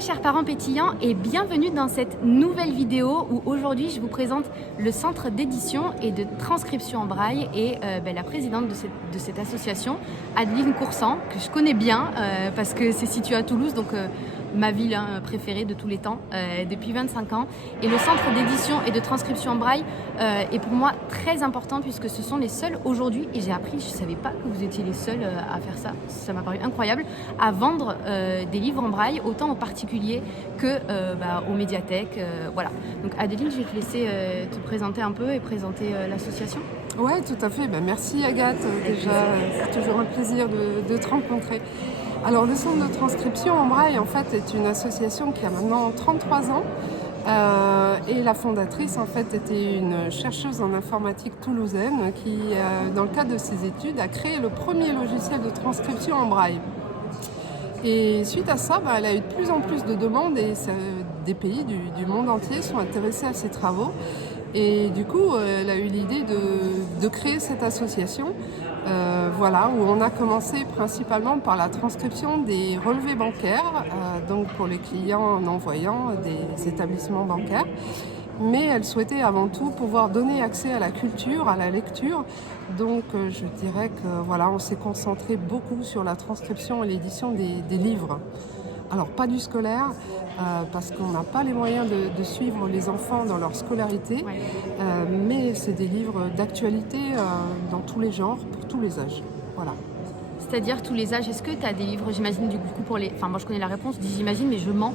chers parents pétillants et bienvenue dans cette nouvelle vidéo où aujourd'hui je vous présente le centre d'édition et de transcription en braille et la présidente de cette association, Adeline Coursan, que je connais bien parce que c'est situé à Toulouse, donc ma ville préférée de tous les temps depuis 25 ans. Et le centre d'édition et de transcription en braille est pour moi très important puisque ce sont les seuls aujourd'hui, et j'ai appris, je ne savais pas que vous étiez les seuls à faire ça, ça m'a paru incroyable, à vendre des livres en braille, autant aux particuliers que aux médiathèques. Voilà. Donc Adeline, je vais te laisser te présenter un peu et présenter l'association. Oui, tout à fait. Merci Agathe, déjà, c'est toujours un plaisir de te rencontrer. Alors le centre de transcription en braille en fait est une association qui a maintenant 33 ans et la fondatrice en fait était une chercheuse en informatique toulousaine qui dans le cadre de ses études a créé le premier logiciel de transcription en braille. Et suite à ça, elle a eu de plus en plus de demandes et des pays du monde entier sont intéressés à ses travaux. Et du coup, elle a eu l'idée de créer cette association où on a commencé principalement par la transcription des relevés bancaires, donc pour les clients non-voyants des établissements bancaires. Mais elle souhaitait avant tout pouvoir donner accès à la culture, à la lecture. Donc je dirais que on s'est concentré beaucoup sur la transcription et l'édition des livres. Alors pas du scolaire, parce qu'on n'a pas les moyens de suivre les enfants dans leur scolarité, mais c'est des livres d'actualité dans tous les genres, pour tous les âges. Voilà. C'est-à-dire tous les âges, est-ce que tu as des livres, j'imagine du coup pour les... Enfin moi je connais la réponse, je dis j'imagine mais je mens.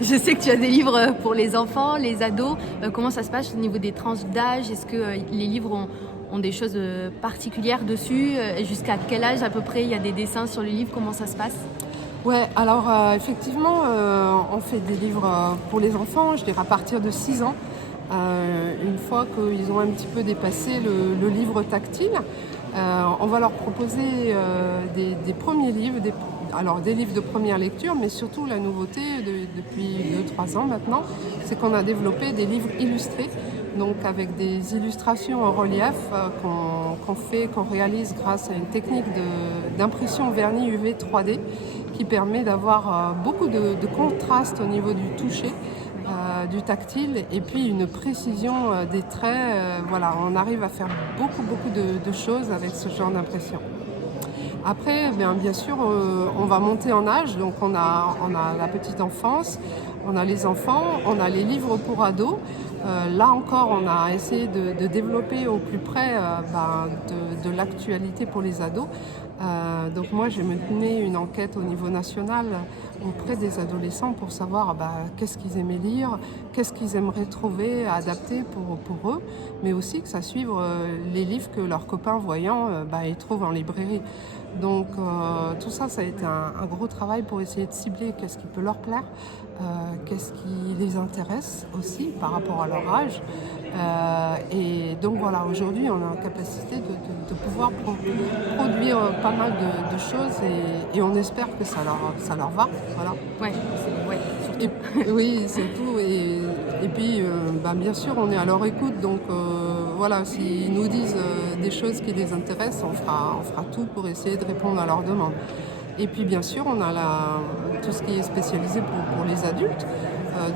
Je sais que tu as des livres pour les enfants, les ados. Comment ça se passe au niveau des tranches d'âge? Est-ce que les livres ont des choses particulières dessus? Jusqu'à quel âge à peu près il y a des dessins sur les livres? Comment ça se passe? Ouais, alors effectivement, on fait des livres pour les enfants, je dirais à partir de 6 ans. Une fois qu'ils ont un petit peu dépassé le livre tactile, on va leur proposer des premiers livres, des livres de première lecture, mais surtout la nouveauté depuis 2-3 ans maintenant, c'est qu'on a développé des livres illustrés, donc avec des illustrations en relief qu'on réalise grâce à une technique d'impression vernis UV 3D qui permet d'avoir beaucoup de contraste au niveau du toucher, du tactile et puis une précision des traits. On arrive à faire beaucoup de choses avec ce genre d'impression. Après, bien sûr, on va monter en âge, donc on a la petite enfance, on a les enfants, on a les livres pour ados. Là encore, on a essayé de développer au plus près de l'actualité pour les ados. Donc moi, j'ai mené une enquête au niveau national auprès des adolescents pour savoir qu'est-ce qu'ils aimaient lire, qu'est-ce qu'ils aimeraient trouver, adapter pour eux, mais aussi que ça suive les livres que leurs copains voyants ils trouvent en librairie. Donc tout ça, ça a été un gros travail pour essayer de cibler qu'est-ce qui peut leur plaire, qu'est-ce qui les intéresse aussi par rapport à leur âge. Et donc aujourd'hui on a la capacité de pouvoir produire pas mal de choses et on espère que ça leur va. Voilà. Surtout. Oui, c'est tout. Et puis bien sûr on est à leur écoute, donc s'ils nous disent des choses qui les intéressent, on fera tout pour essayer de répondre à leurs demandes. Et puis bien sûr on a tout ce qui est spécialisé pour les adultes.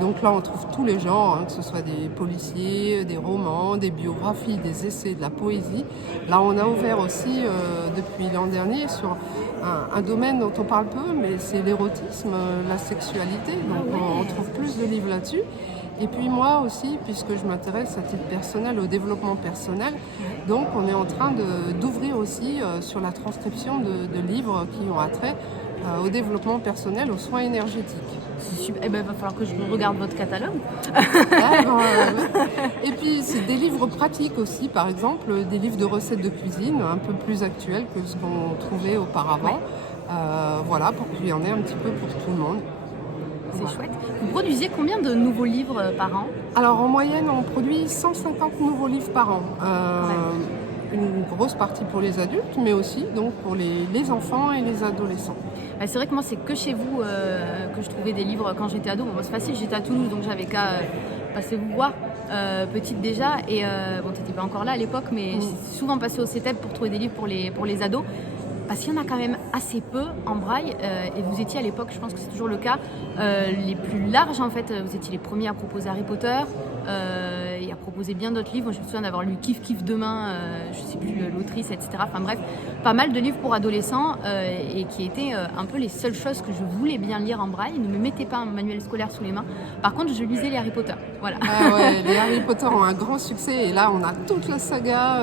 Donc là on trouve tous les genres, que ce soit des policiers, des romans, des biographies, des essais, de la poésie. Là on a ouvert aussi depuis l'an dernier sur un domaine dont on parle peu, mais c'est l'érotisme, la sexualité. Donc on trouve plus de livres là-dessus. Et puis moi aussi, puisque je m'intéresse à titre personnel au développement personnel, donc on est en train d'ouvrir aussi sur la transcription de livres qui ont attrait au développement personnel, aux soins énergétiques. C'est super. Il va falloir que je regarde votre catalogue. Et puis c'est des livres pratiques aussi, par exemple des livres de recettes de cuisine un peu plus actuels que ce qu'on trouvait auparavant. Pour qu'il y en ait un petit peu pour tout le monde. C'est chouette. Vous produisez combien de nouveaux livres par an? Alors en moyenne on produit 150 nouveaux livres par an. Une grosse partie pour les adultes, mais aussi donc pour les enfants et les adolescents. C'est vrai que moi, c'est que chez vous que je trouvais des livres quand j'étais ado. Bon, c'est facile, j'étais à Toulouse, donc j'avais qu'à passer vous voir, petite déjà. Et t'étais pas encore là à l'époque, mais j'ai souvent passé au CETEP pour trouver des livres pour les ados. parce qu'il y en a quand même assez peu en braille, et vous étiez à l'époque, je pense que c'est toujours le cas, les plus larges en fait. Vous étiez les premiers à proposer Harry Potter et à proposer bien d'autres livres. Moi, je me souviens d'avoir lu Kiff Kiff Demain, je sais plus l'autrice, etc. Enfin bref, pas mal de livres pour adolescents et qui étaient un peu les seules choses que je voulais bien lire en braille. Ne me mettez pas un manuel scolaire sous les mains. Par contre, je lisais les Harry Potter. Voilà. Ah ouais, les Harry Potter ont un grand succès et là on a toute la saga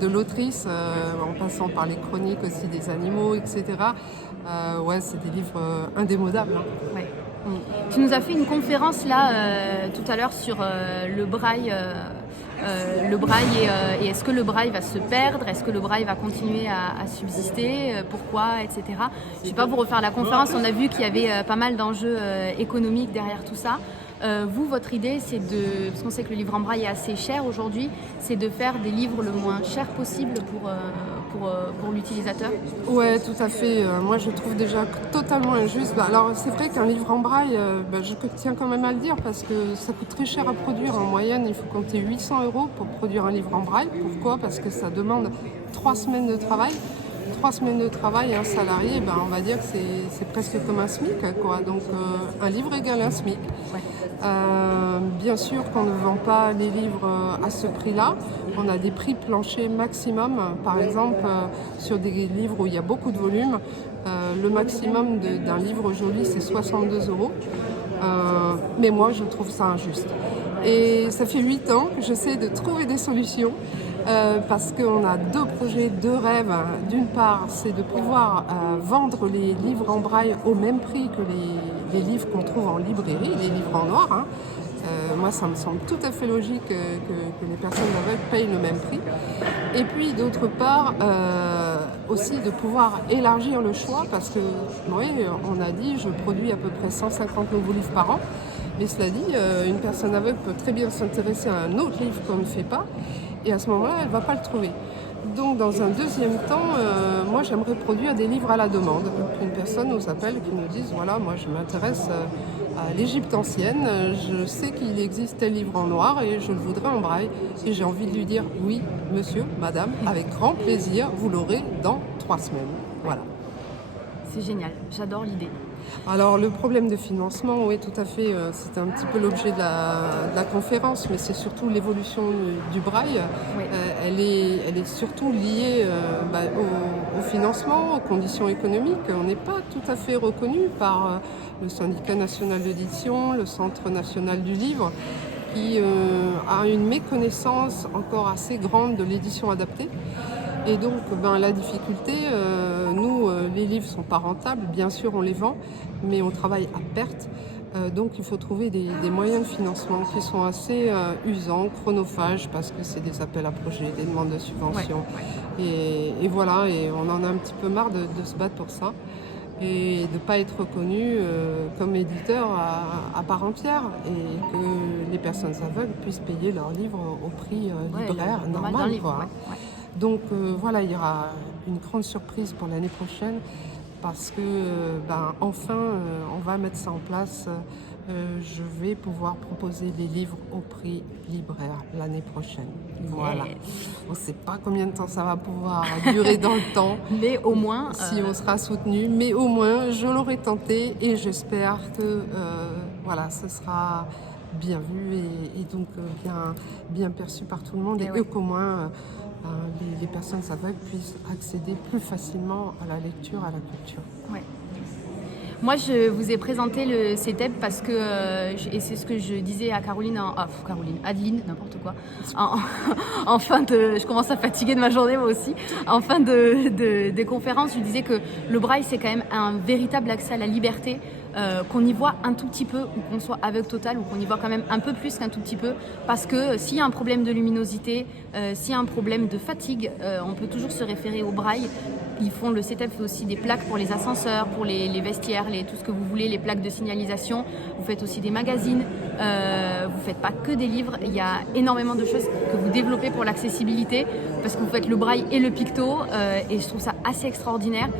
de l'autrice, en passant par les chroniques aussi des animaux, etc. Ouais, c'est des livres indémodables. Hein. Ouais. Tu nous as fait une conférence là tout à l'heure sur le braille et est-ce que le braille va se perdre, est-ce que le braille va continuer à subsister, pourquoi, etc. Je ne vais pas vous refaire la conférence, on a vu qu'il y avait pas mal d'enjeux économiques derrière tout ça. Vous, votre idée, c'est parce qu'on sait que le livre en braille est assez cher aujourd'hui, c'est de faire des livres le moins cher possible pour l'utilisateur? Ouais, tout à fait. Moi, je trouve déjà totalement injuste. Alors, c'est vrai qu'un livre en braille, je tiens quand même à le dire parce que ça coûte très cher à produire. En moyenne, il faut compter 800 € pour produire un livre en braille. Pourquoi? Parce que ça demande 3 semaines de travail. 3 semaines de travail, un salarié, on va dire que c'est presque comme un SMIC, quoi. Donc, un livre égale un SMIC. Ouais. Bien sûr qu'on ne vend pas les livres à ce prix-là. On a des prix planchers maximum. Par exemple, sur des livres où il y a beaucoup de volume, le maximum d'un livre joli, c'est 62 €. Mais moi, je trouve ça injuste. Et ça fait 8 ans que j'essaie de trouver des solutions. Parce qu'on a 2 projets, 2 rêves. D'une part, c'est de pouvoir vendre les livres en braille au même prix que les livres qu'on trouve en librairie, les livres en noir. Hein. Moi, ça me semble tout à fait logique que les personnes aveugles payent le même prix. Et puis, d'autre part, aussi de pouvoir élargir le choix, parce que, oui, on a dit, je produis à peu près 150 nouveaux livres par an. Mais cela dit, une personne aveugle peut très bien s'intéresser à un autre livre qu'on ne fait pas. Et à ce moment-là, elle ne va pas le trouver. Donc, dans un deuxième temps, moi, j'aimerais produire des livres à la demande. Une personne nous appelle qui nous dise, voilà, moi, je m'intéresse à l'Égypte ancienne. Je sais qu'il existe tel livre en noir et je le voudrais en braille. Et j'ai envie de lui dire, oui, monsieur, madame, avec grand plaisir, vous l'aurez dans 3 semaines. Voilà. C'est génial, j'adore l'idée. Alors le problème de financement, oui tout à fait, c'est un petit peu l'objet de la conférence, mais c'est surtout l'évolution du braille. Oui. Elle est surtout liée au financement, aux conditions économiques. On n'est pas tout à fait reconnu par le syndicat national d'édition, le Centre national du livre, qui a une méconnaissance encore assez grande de l'édition adaptée. Et donc, la difficulté, nous, les livres ne sont pas rentables, bien sûr, on les vend, mais on travaille à perte. Donc, il faut trouver des moyens de financement qui sont assez usants, chronophages, parce que c'est des appels à projets, des demandes de subventions. Ouais. Et voilà, et on en a un petit peu marre de se battre pour ça et de ne pas être reconnu comme éditeur à part entière et que les personnes aveugles puissent payer leurs livres au prix libraire normal. Quoi. Ouais. Donc voilà, il y aura une grande surprise pour l'année prochaine parce que enfin on va mettre ça en place. Je vais pouvoir proposer des livres au prix libraire l'année prochaine. Voilà. On ne sait pas combien de temps ça va pouvoir durer dans le temps. Mais au moins... Si on sera soutenu. Mais au moins, je l'aurai tenté et j'espère que ce sera bien vu et donc bien perçu par tout le monde et qu'au moins... les personnes aveugles puissent accéder plus facilement à la lecture, à la culture. Ouais. Moi, je vous ai présenté le CETEB parce que, et c'est ce que je disais à Adeline, n'importe quoi, je commence à fatiguer de ma journée moi aussi, en fin des conférences, je disais que le braille, c'est quand même un véritable accès à la liberté, qu'on y voit un tout petit peu, ou qu'on soit aveugle total, ou qu'on y voit quand même un peu plus qu'un tout petit peu, parce que s'il y a un problème de luminosité, s'il y a un problème de fatigue, on peut toujours se référer au braille. Le CETEB fait aussi des plaques pour les ascenseurs, pour les vestiaires, tout ce que vous voulez, les plaques de signalisation. Vous faites aussi des magazines, vous faites pas que des livres. Il y a énormément de choses que vous développez pour l'accessibilité, parce que vous faites le braille et le picto, et je trouve ça assez extraordinaire.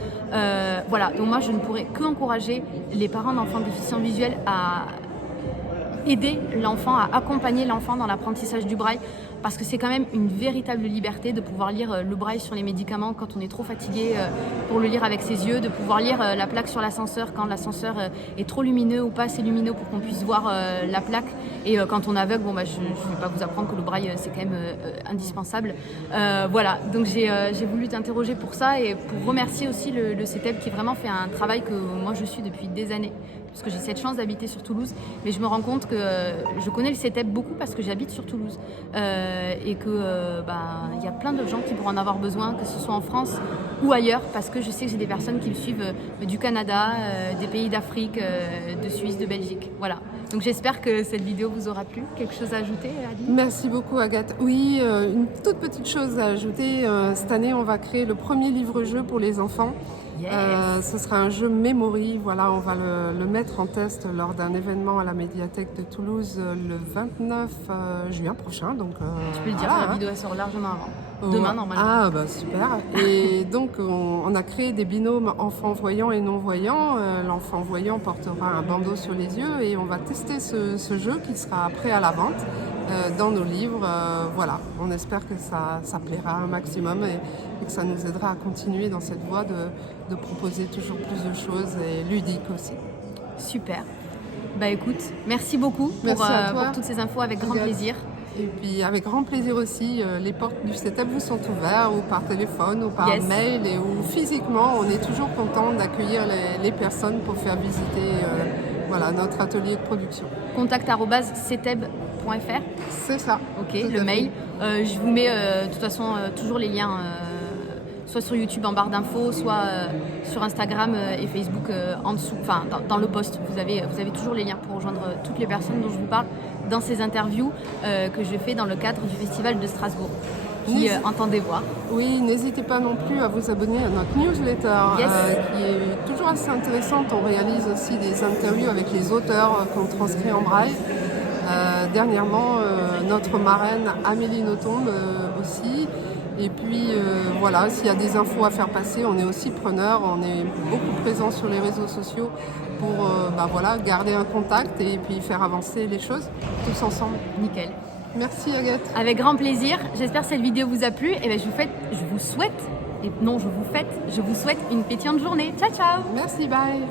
Voilà, donc moi je ne pourrais qu'encourager les parents d'enfants déficients visuels à aider l'enfant, à accompagner l'enfant dans l'apprentissage du braille. parce que c'est quand même une véritable liberté de pouvoir lire le braille sur les médicaments quand on est trop fatigué pour le lire avec ses yeux, de pouvoir lire la plaque sur l'ascenseur quand l'ascenseur est trop lumineux ou pas assez lumineux pour qu'on puisse voir la plaque. Et quand on est aveugle, je ne vais pas vous apprendre que le braille c'est quand même indispensable. Voilà, donc j'ai voulu t'interroger pour ça et pour remercier aussi le CETEB qui vraiment fait un travail que moi je suis depuis des années. Parce que j'ai cette chance d'habiter sur Toulouse, mais je me rends compte que je connais le CETEB beaucoup parce que j'habite sur Toulouse et que il y a plein de gens qui pourront en avoir besoin, que ce soit en France ou ailleurs, parce que je sais que j'ai des personnes qui le suivent du Canada, des pays d'Afrique, de Suisse, de Belgique. Voilà. Donc j'espère que cette vidéo vous aura plu. Quelque chose à ajouter, Aline ? Merci beaucoup, Agathe. Oui, une toute petite chose à ajouter. Cette année, on va créer le premier livre-jeu pour les enfants. Yes. Ce sera un jeu Memory. Voilà, on va le mettre en test lors d'un événement à la médiathèque de Toulouse le 29 juin prochain. Donc, tu peux le dire, voilà, la vidéo elle sort largement avant. Demain, normalement. Ah, super. Et donc, on a créé des binômes enfants voyants et non-voyants. L'enfant voyant portera un bandeau sur les yeux et on va tester ce jeu qui sera prêt à la vente dans nos livres. Voilà, on espère que ça plaira un maximum et que ça nous aidera à continuer dans cette voie de proposer toujours plus de choses et ludiques aussi. Super. Bah écoute, merci beaucoup pour toutes ces infos, avec grand plaisir. Et puis avec grand plaisir aussi, les portes du CETEB vous sont ouvertes, ou par téléphone, ou par mail, ou physiquement. On est toujours content d'accueillir les personnes pour faire visiter notre atelier de production. contact@ceteb.fr. C'est ça. Ok, le mail. Je vous mets de toute façon toujours les liens, soit sur YouTube en barre d'infos, soit sur Instagram et Facebook en dessous, enfin dans le post. Vous avez toujours les liens pour rejoindre toutes les personnes dont je vous parle dans ces interviews que je fais dans le cadre du Festival de Strasbourg, qui entendez voir. Oui, n'hésitez pas non plus à vous abonner à notre newsletter, qui est toujours assez intéressante. On réalise aussi des interviews avec les auteurs qu'on transcrit en braille. Dernièrement, notre marraine Amélie Nothomb aussi. Et puis voilà, s'il y a des infos à faire passer, on est aussi preneur, on est beaucoup présent sur les réseaux sociaux pour garder un contact et puis faire avancer les choses tous ensemble. Nickel. Merci Agathe. Avec grand plaisir, j'espère que cette vidéo vous a plu et je vous souhaite une pétillante journée. Ciao ciao. Merci, bye.